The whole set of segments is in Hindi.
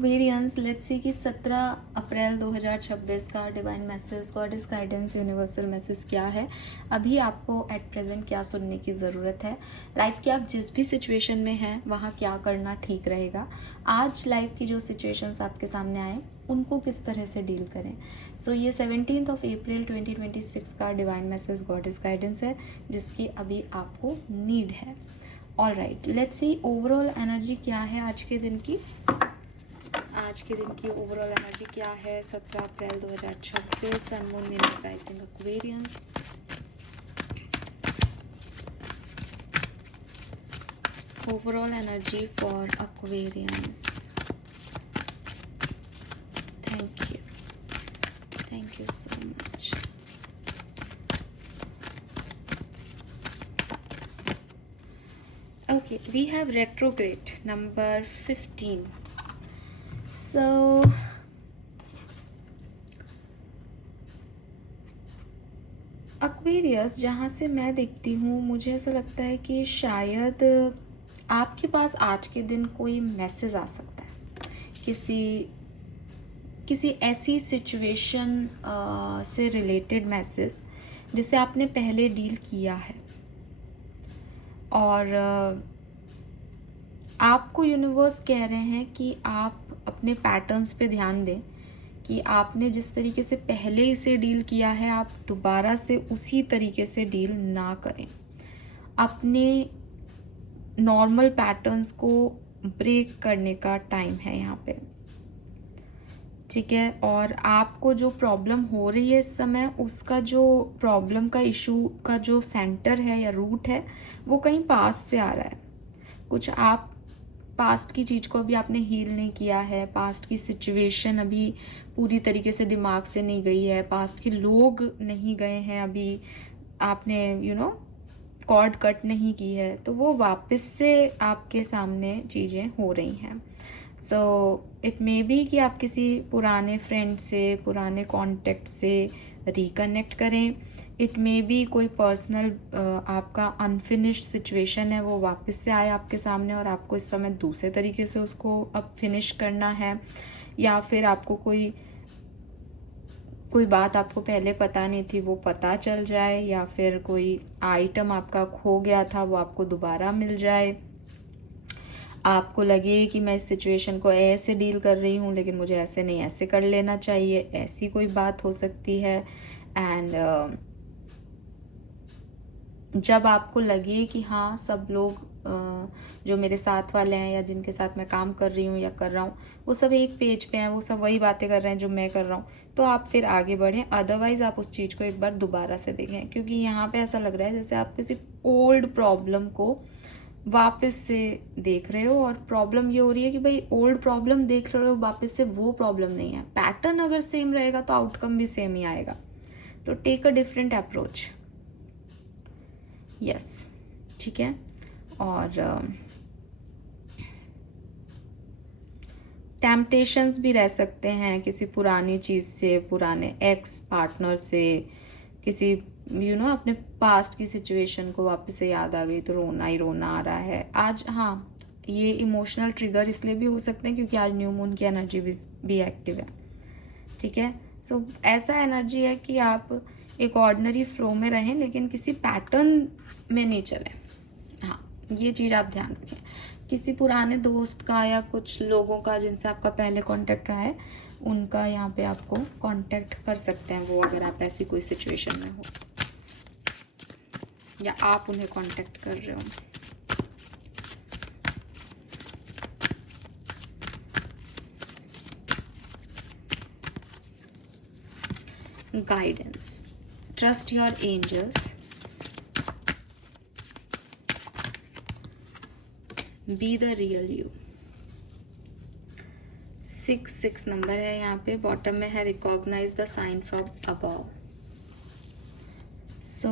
एक्वेरियंस, लेट्स सी कि 17 अप्रैल 2026 का divine message, goddess guidance, universal message क्या है। अभी आपको एट प्रेजेंट क्या सुनने की ज़रूरत है। लाइफ के आप जिस भी सिचुएशन में हैं वहाँ क्या करना ठीक रहेगा। आज लाइफ की जो सिचुएशंस आपके सामने आए उनको किस तरह से डील करें। सो ये 17 अप्रैल 2026 का डिवाइन मैसेज, गॉडेस गाइडेंस है जिसकी अभी आपको नीड है। All right, let's see overall energy क्या है आज के दिन की। आज के दिन की ओवरऑल एनर्जी क्या है 17 April 2026, sun moon Venus rising Aquarians. Overall energy for Aquarians. Thank you so much. Okay, we have retrograde number 15. So Aquarius, जहाँ से मैं देखती हूँ मुझे ऐसा लगता है कि शायद आपके पास आज के दिन कोई मैसेज आ सकता है, किसी ऐसी सिचुएशन से रिलेटेड मैसेज जिसे आपने पहले डील किया है और आपको यूनिवर्स कह रहे हैं कि आप अपने पैटर्न्स पे ध्यान दें कि आपने जिस तरीके से पहले इसे डील किया है आप दोबारा से उसी तरीके से डील ना करें। अपने नॉर्मल पैटर्न्स को ब्रेक करने का टाइम है यहाँ पे, ठीक है। और आपको जो प्रॉब्लम हो रही है इस समय, उसका जो प्रॉब्लम का इशू का जो सेंटर है या रूट है वो कहीं पास से आ रहा है। कुछ आप पास्ट की चीज़ को अभी आपने हील नहीं किया है, पास्ट की सिचुएशन अभी पूरी तरीके से दिमाग से नहीं गई है, पास्ट के लोग नहीं गए हैं, अभी आपने कॉर्ड कट नहीं की है, तो वो वापस से आपके सामने चीज़ें हो रही हैं। सो इट मे बी कि आप किसी पुराने फ्रेंड से, पुराने कॉन्टेक्ट से रिकनेक्ट करें। इट मे बी कोई पर्सनल आपका अनफिनिश्ड सिचुएशन है वो वापस से आए आपके सामने और आपको इस समय दूसरे तरीके से उसको अब फिनिश करना है। या फिर आपको कोई बात आपको पहले पता नहीं थी वो पता चल जाए, या फिर कोई आइटम आपका खो गया था वो आपको दोबारा मिल जाए। आपको लगे कि मैं इस सिचुएशन को ऐसे डील कर रही हूँ लेकिन मुझे ऐसे नहीं, ऐसे कर लेना चाहिए, ऐसी कोई बात हो सकती है। एंड जब आपको लगे कि हाँ सब लोग जो मेरे साथ वाले हैं या जिनके साथ मैं काम कर रही हूँ या कर रहा हूँ वो सब एक पेज पे हैं, वो सब वही बातें कर रहे हैं जो मैं कर रहा हूँ, तो आप फिर आगे बढ़ें। अदरवाइज आप उस चीज़ को एक बार दोबारा से देखें, क्योंकि यहाँ पे ऐसा लग रहा है जैसे आप किसी ओल्ड प्रॉब्लम को वापस से देख रहे हो। और प्रॉब्लम ये हो रही है कि भाई ओल्ड प्रॉब्लम देख रहे हो वापस से, वो प्रॉब्लम नहीं है। पैटर्न अगर सेम रहेगा तो आउटकम भी सेम ही आएगा। तो take a different approach. Yes, ठीक है। और टेम्पटेशंस भी रह सकते हैं किसी पुरानी चीज़ से, पुराने एक्स पार्टनर से, किसी अपने पास्ट की सिचुएशन को वापस से याद आ गई तो रोना ही रोना आ रहा है आज। हाँ, ये इमोशनल ट्रिगर इसलिए भी हो सकते हैं क्योंकि आज न्यू मून की एनर्जी भी एक्टिव है, ठीक है। सो ऐसा एनर्जी है कि आप एक ऑर्डिनरी फ्लो में रहें लेकिन किसी पैटर्न में नहीं चलें। हाँ, ये चीज़ आप ध्यान रखें। किसी पुराने दोस्त का या कुछ लोगों का जिनसे आपका पहले कांटेक्ट रहा है उनका यहाँ पे आपको कांटेक्ट कर सकते हैं वो, अगर आप ऐसी कोई सिचुएशन में हो या आप उन्हें कांटेक्ट कर रहे हो। Guidance, trust your angels, be the real you. 6 number है यहाँ पे, बॉटम में है recognise the sign from above. So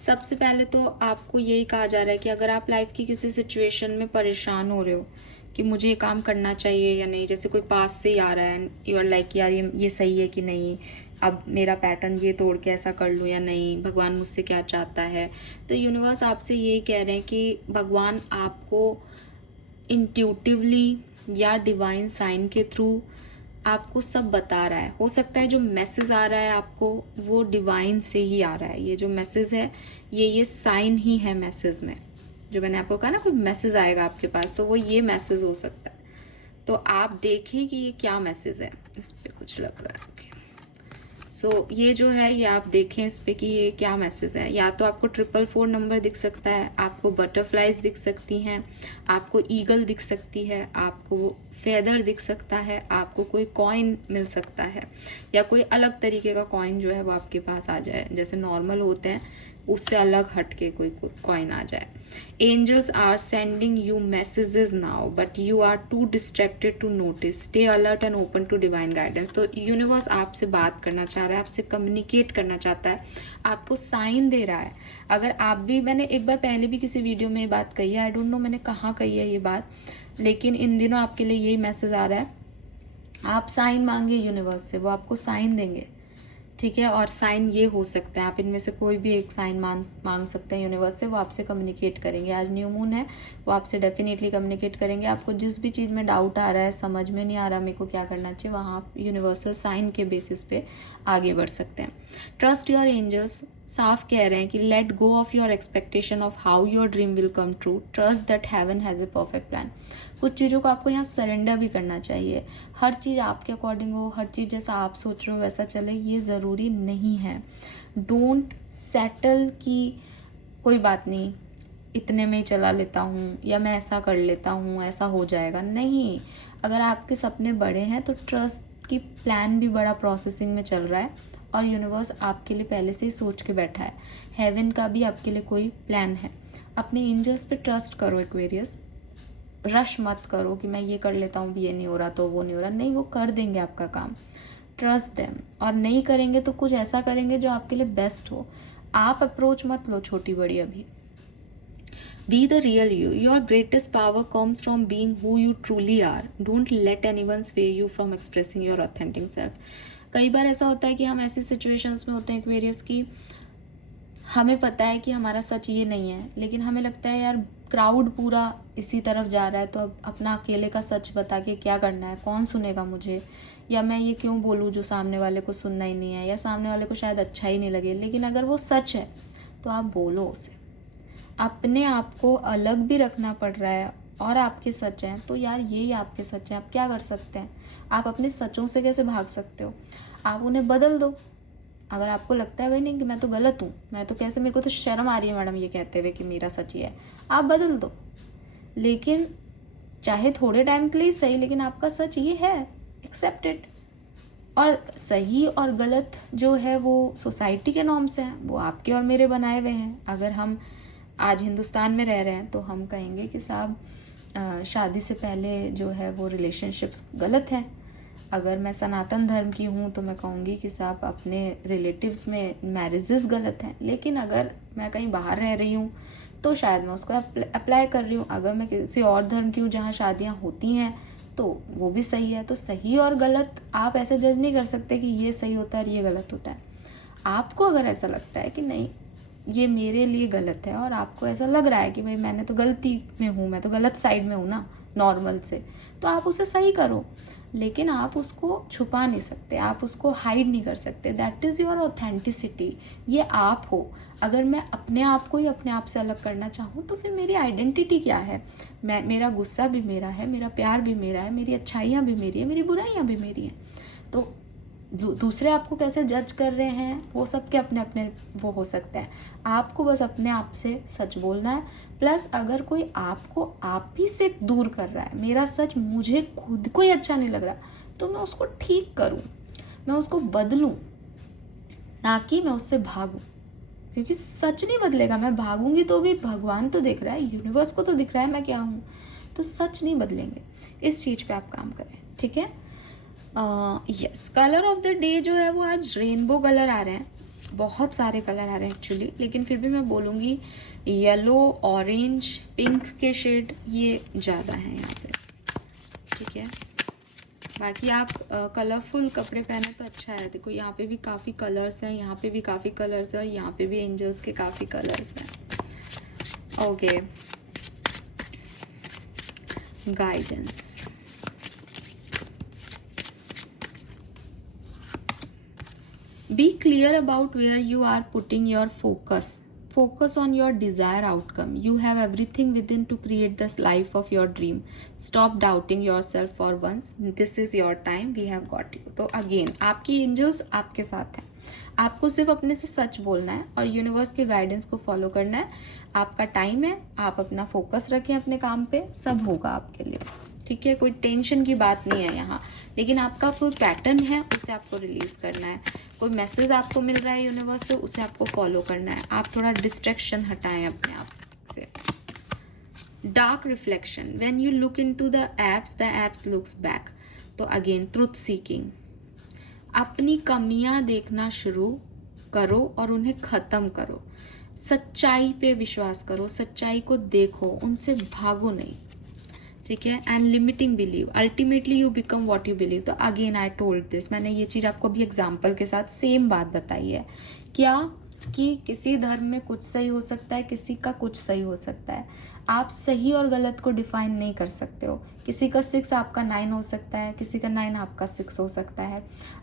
सबसे पहले तो आपको यही कहा जा रहा है कि अगर आप लाइफ की किसी सिचुएशन में परेशान हो रहे हो कि मुझे ये काम करना चाहिए या नहीं, जैसे कोई पास से ही आ रहा है, यू आर लाइक यार ये सही है कि नहीं, अब मेरा पैटर्न ये तोड़ के ऐसा कर लूँ या नहीं, भगवान मुझसे क्या चाहता है। तो यूनिवर्स आपसे यही कह रहे हैं कि भगवान आपको इंट्यूटिवली या डिवाइन साइन के थ्रू आपको सब बता रहा है। हो सकता है जो मैसेज आ रहा है आपको वो डिवाइन से ही आ रहा है। ये जो मैसेज है ये साइन ही है मैसेज में। जो मैंने आपको कहा ना कोई मैसेज आएगा आपके पास, तो वो ये मैसेज हो सकता है। तो आप देखें कि ये क्या मैसेज है। इस पे कुछ लग रहा है। सो ये जो है ये आप देखें इस पे कि ये क्या मैसेज है। या तो आपको 444 नंबर दिख सकता है, आपको बटरफ्लाइज दिख सकती हैं, आपको ईगल दिख सकती है, आपको फेदर दिख सकता है, आपको कोई कॉइन मिल सकता है, या कोई अलग तरीके का कॉइन जो है वो आपके पास आ जाए। जैसे नॉर्मल होते हैं उससे अलग हट के कोई कॉइन आ जाए। Angels are sending you messages now but you are too distracted to notice. Stay alert and open to divine guidance. तो यूनिवर्स आपसे बात करना चाह रहा है, आपसे कम्युनिकेट करना चाहता है, आपको साइन दे रहा है। अगर आप भी, मैंने एक बार पहले भी किसी वीडियो में ये बात कही है, आई डोंट नो मैंने कहाँ कही है ये बात, लेकिन इन दिनों आपके लिए यही मैसेज आ रहा है। आप साइन मांगे यूनिवर्स से, वो आपको साइन देंगे, ठीक है। और साइन ये हो सकता है, आप इनमें से कोई भी एक साइन मांग सकते हैं यूनिवर्स से, वो आपसे कम्युनिकेट करेंगे। आज न्यू मून है, वो आपसे डेफिनेटली कम्युनिकेट करेंगे। आपको जिस भी चीज़ में डाउट आ रहा है, समझ में नहीं आ रहा मेरे को क्या करना चाहिए, वहाँ आप यूनिवर्सल साइन के बेसिस पे आगे बढ़ सकते हैं। ट्रस्ट योर एंजल्स साफ कह रहे हैं कि let go of your expectation of how your dream will come true. Trust that heaven has a perfect plan. कुछ चीज़ों को आपको यहाँ सरेंडर भी करना चाहिए। हर चीज़ आपके अकॉर्डिंग हो, हर चीज़ जैसा आप सोच रहे हो वैसा चले, ये ज़रूरी नहीं है। डोंट सेटल कि कोई बात नहीं, इतने में ही चला लेता हूँ, या मैं ऐसा कर लेता हूँ, ऐसा हो जाएगा। नहीं, अगर आपके सपने बड़े हैं तो ट्रस्ट की प्लान भी बड़ा प्रोसेसिंग में चल रहा है, और यूनिवर्स आपके लिए पहले से ही सोच के बैठा है। हेवन का भी आपके लिए कोई प्लान है। अपने एंजल्स पे ट्रस्ट करो एक्वेरियस। रश मत करो कि मैं ये कर लेता हूँ, ये नहीं हो रहा तो वो नहीं हो रहा। नहीं, वो कर देंगे आपका काम। Trust them. और नहीं करेंगे तो कुछ ऐसा करेंगे जो आपके लिए बेस्ट हो। आप अप्रोच मत लो छोटी बड़ी अभी। Be the real you. Your greatest power comes from being who you truly are. Don't let anyone sway you from expressing your authentic self. कई बार ऐसा होता है कि हम ऐसी सिचुएशंस में होते हैं एक्वेरियस की, हमें पता है कि हमारा सच ये नहीं है, लेकिन हमें लगता है यार क्राउड पूरा इसी तरफ जा रहा है, तो अब अपना अकेले का सच बता के क्या करना है, कौन सुनेगा मुझे, या मैं ये क्यों बोलूँ जो सामने वाले को सुनना ही नहीं है, या सामने वाले को शायद अच्छा ही नहीं लगे। लेकिन अगर वो सच है तो आप बोलो उसे। अपने आप को अलग भी रखना पड़ रहा है और आपके सच हैं, तो यार यही आपके सच हैं। आप क्या कर सकते हैं? आप अपने सचों से कैसे भाग सकते हो? आप उन्हें बदल दो। अगर आपको लगता है भाई नहीं कि मैं तो गलत हूँ, मैं तो कैसे, मेरे को तो शर्म आ रही है मैडम ये कहते हुए कि मेरा सच ही है, आप बदल दो। लेकिन चाहे थोड़े टाइम के लिए सही, लेकिन आपका सच ये है, एक्सेप्टेड। और सही और गलत जो है वो सोसाइटी के नॉर्म्स हैं, वो आपके और मेरे बनाए हुए हैं। अगर हम आज हिंदुस्तान में रह रहे हैं तो हम कहेंगे कि साहब शादी से पहले जो है वो रिलेशनशिप्स गलत हैं। अगर मैं सनातन धर्म की हूँ तो मैं कहूँगी कि साहब अपने रिलेटिव्स में मैरिजेस गलत हैं। लेकिन अगर मैं कहीं बाहर रह रही हूँ तो शायद मैं उसको अप्लाई कर रही हूँ। अगर मैं किसी और धर्म की हूँ जहाँ शादियाँ होती हैं तो वो भी सही है। तो सही और गलत आप ऐसे जज नहीं कर सकते कि ये सही होता है और ये गलत होता है। आपको अगर ऐसा लगता है कि नहीं ये मेरे लिए गलत है, और आपको ऐसा लग रहा है कि भाई मैंने तो गलती में हूँ, मैं तो गलत साइड में हूँ ना नॉर्मल से, तो आप उसे सही करो। लेकिन आप उसको छुपा नहीं सकते, आप उसको हाइड नहीं कर सकते। That is your authenticity. ये आप हो। अगर मैं अपने आप को ही अपने आप से अलग करना चाहूँ तो फिर मेरी आइडेंटिटी क्या है? मेरा गुस्सा भी मेरा है, मेरा प्यार भी मेरा है, मेरी अच्छाइयाँ भी मेरी है, मेरी बुराइयाँ भी मेरी हैं। तो दूसरे आपको कैसे जज कर रहे हैं वो सबके अपने अपने वो हो सकता है। आपको बस अपने आप से सच बोलना है। प्लस अगर कोई आपको आप ही से दूर कर रहा है, मेरा सच मुझे खुद को ही अच्छा नहीं लग रहा, तो मैं उसको ठीक करूं, मैं उसको बदलूं, ना कि मैं उससे भागूं। क्योंकि सच नहीं बदलेगा। मैं भागूंगी तो भी भगवान तो देख रहा है, यूनिवर्स को तो दिख रहा है मैं क्या हूँ। तो सच नहीं बदलेंगे। इस चीज़ पे आप काम करें, ठीक है। Yes, colour of the day जो है वो आज रेनबो कलर आ रहे हैं। बहुत सारे कलर आ रहे हैं एक्चुअली, लेकिन फिर भी मैं बोलूँगी येलो, ऑरेंज, पिंक के शेड ये ज़्यादा हैं यहाँ पे, ठीक है। बाकी आप कलरफुल कपड़े पहने तो अच्छा है। देखो यहाँ पे भी काफ़ी कलर्स हैं, यहाँ पे भी काफ़ी कलर्स हैं, और यहाँ पे भी एंजल्स के काफ़ी कलर्स हैं। Okay, guidance. Be clear about where you are putting your focus. Focus on your desired outcome. You have everything within to create this life of your dream. Stop doubting yourself for once. This is your time. We have got you. तो अगेन आपकी एंजल्स आपके साथ हैं. आपको सिर्फ अपने से सच बोलना है और यूनिवर्स के गाइडेंस को फॉलो करना है. आपका टाइम है, आप अपना फोकस रखें अपने काम पे, सब होगा आपके लिए. ठीक है, कोई टेंशन की बात नहीं है यहाँ. लेकिन आपका कोई पैटर्न है, उसे आपको रिलीज करना है. कोई मैसेज आपको मिल रहा है यूनिवर्स से, उसे आपको फॉलो करना है. आप थोड़ा डिस्ट्रैक्शन हटाएं अपने आप से. Dark reflection. When you look into the apps looks back. तो अगेन ट्रुथ सीकिंग. अपनी कमियां देखना शुरू करो और उन्हें खत्म करो. सच्चाई पे विश्वास करो, सच्चाई को देखो, उनसे भागो नहीं. ठीक है. And limiting believe. Ultimately you become what you believe. तो अगेन आई टोल्ड दिस, मैंने ये चीज आपको अभी एग्जाम्पल के साथ सेम बात बताई है. क्या कि किसी धर्म में कुछ सही हो सकता है, किसी का कुछ सही हो सकता है. आप सही और गलत को डिफाइन नहीं कर सकते हो. किसी का 6 आपका 9 हो सकता है, किसी का 9 आपका 6 हो सकता है.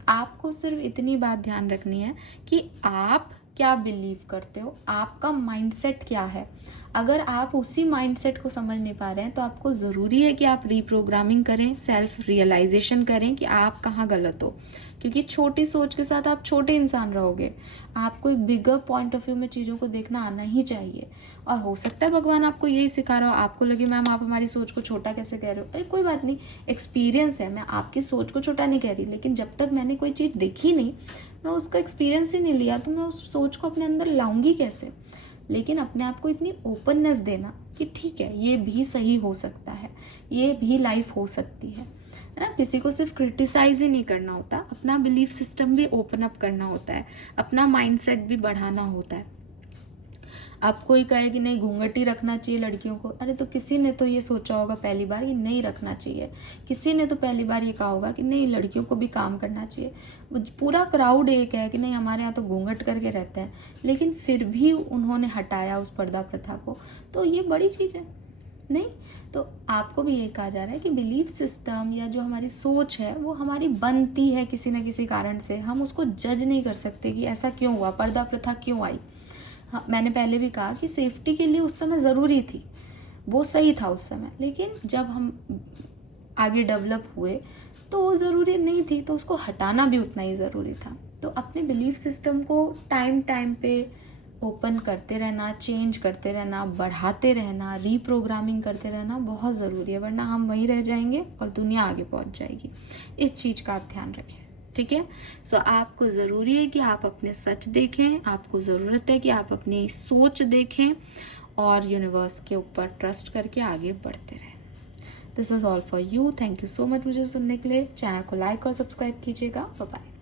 आपको सिर्फ इतनी बात ध्यान रखनी है कि आप क्या बिलीव करते हो, आपका माइंडसेट क्या है. अगर आप उसी माइंडसेट को समझ नहीं पा रहे हैं तो आपको ज़रूरी है कि आप रीप्रोग्रामिंग करें, सेल्फ रियलाइजेशन करें कि आप कहाँ गलत हो. क्योंकि छोटी सोच के साथ आप छोटे इंसान रहोगे. आपको एक बिगर पॉइंट ऑफ व्यू में चीज़ों को देखना आना ही चाहिए. और हो सकता है भगवान आपको यही सिखा रहा हो. आपको लगे मैम आप हमारी सोच को छोटा कैसे कह रहे हो. अरे कोई बात नहीं, एक्सपीरियंस है. मैं आपकी सोच को छोटा नहीं कह रही, लेकिन जब तक मैंने कोई चीज़ देखी नहीं, मैं उसका एक्सपीरियंस ही नहीं लिया, तो मैं उस सोच को अपने अंदर लाऊंगी कैसे. लेकिन अपने आप को इतनी ओपननेस देना कि ठीक है, ये भी सही हो सकता है, ये भी लाइफ हो सकती है ना. किसी को सिर्फ क्रिटिसाइज ही नहीं करना होता, अपना बिलीफ सिस्टम भी ओपन अप करना होता है, अपना माइंडसेट भी बढ़ाना होता है. अब कोई कहे कि नहीं घूंघट ही रखना चाहिए लड़कियों को. अरे तो किसी ने तो ये सोचा होगा पहली बार कि नहीं रखना चाहिए. किसी ने तो पहली बार ये कहा होगा कि नहीं लड़कियों को भी काम करना चाहिए. पूरा क्राउड एक है कि नहीं हमारे यहाँ तो घूंघट करके रहते हैं, लेकिन फिर भी उन्होंने हटाया उस पर्दा प्रथा को. तो ये बड़ी चीज़ है नहीं. तो आपको भी ये कहा जा रहा है कि बिलीफ सिस्टम या जो हमारी सोच है वो हमारी बनती है किसी न किसी कारण से. हम उसको जज नहीं कर सकते कि ऐसा क्यों हुआ, पर्दा प्रथा क्यों आई. हाँ, मैंने पहले भी कहा कि सेफ्टी के लिए उस समय ज़रूरी थी, वो सही था उस समय. लेकिन जब हम आगे डेवलप हुए तो वो ज़रूरी नहीं थी, तो उसको हटाना भी उतना ही ज़रूरी था. तो अपने बिलीफ सिस्टम को टाइम टाइम पे ओपन करते रहना, चेंज करते रहना, बढ़ाते रहना, रीप्रोग्रामिंग करते रहना बहुत ज़रूरी है. वरना हम वहीं रह जाएंगे और दुनिया आगे पहुंच जाएगी. इस चीज़ का आप ध्यान रखें. ठीक है. सो आपको ज़रूरी है कि आप अपने सच देखें. आपको ज़रूरत है कि आप अपनी सोच देखें और यूनिवर्स के ऊपर ट्रस्ट करके आगे बढ़ते रहें. This is all for you. Thank you so much मुझे सुनने के लिए. चैनल को लाइक और सब्सक्राइब कीजिएगा. Bye bye.